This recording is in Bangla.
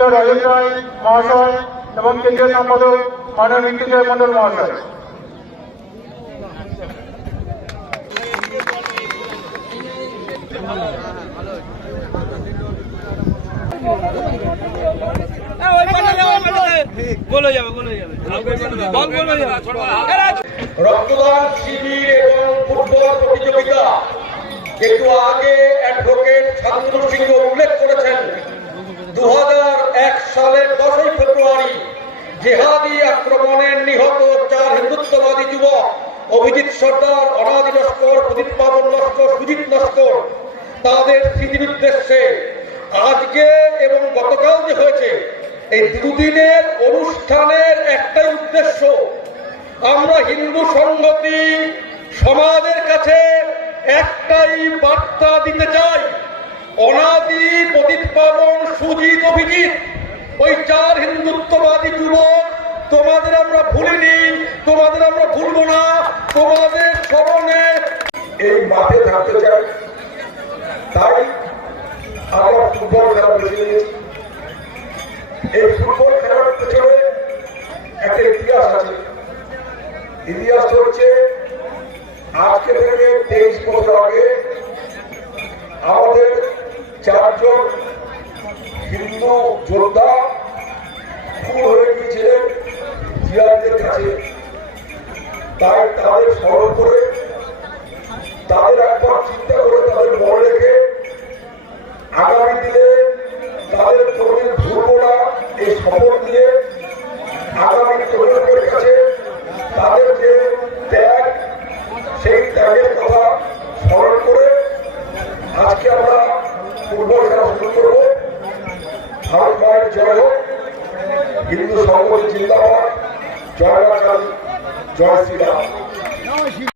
ডক্টর রাজেন রায় মহাশয় এবং কেন্দ্রীয় সম্পাদক মাননীয় মৃত্যুঞ্জয় মন্ডল মহাশয়। রক্তদান শিবির এবং ফুটবল প্রতিযোগিতা একটু আগে অ্যাডভোকেট শান্তনু সিংহ উল্লেখ করেছেন। 2001 সালের 10ই ফেব্রুয়ারি জেহাদি আক্রমণে নিহত 4 হিন্দুত্ববাদী যুবক অভিজিৎ সর্দার, অনাদি নস্কর, প্রদীপ পাবন নস্কর, সুজিত নস্কর, তাদের স্মৃতির উদ্দেশ্যে আজকে এবং গতকাল যে হয়েছে এই দুদিনের অনুষ্ঠানের একটাই উদ্দেশ্য, আমরা হিন্দু সংহতি সমাজের কাছে একটাই বার্তা দিতে চাই। অনাদি, প্রদীপ পাবন, সুজিত, অভিজিৎ, ওই 4 হিন্দুত্ববাদী যুবক তোমাদের আমরা ভুলিনি, তোমাদের আমরা ভুলবো না। তোমাদের স্মরণে এই মাঠে থাকতে চাই, তাই আমরা ফুটবল খেলা বেছে নিয়েছি। এই ফুটবল খেলার পেছনে একটা ইতিহাস আছে। ইতিহাস হচ্ছে আজকে থেকে 23 বছর আগে আমাদের 4 জন হিন্দু যোদ্ধা খুন হয়ে গিয়েছিলেন জিহাদিদের কাছে। তাই তাদের স্মরণ করে, তাদের একবার চিন্তা করে, তাদের মনে রেখে আগামী দিনে তাদের কোনোদিন ভুলবো না এই শপথ নিয়ে আগামী তরুণদের কাছে তাদের যে ত্যাগ, সেই ত্যাগের কথা স্মরণ করে আজকে আমরা ফুটবল খেলা শুরু করব। ভারত মায়ের জয় হোক, হিন্দু সংগঠন জিন্দাবাদ, জয় মা কালী, জয় শ্রীরাম।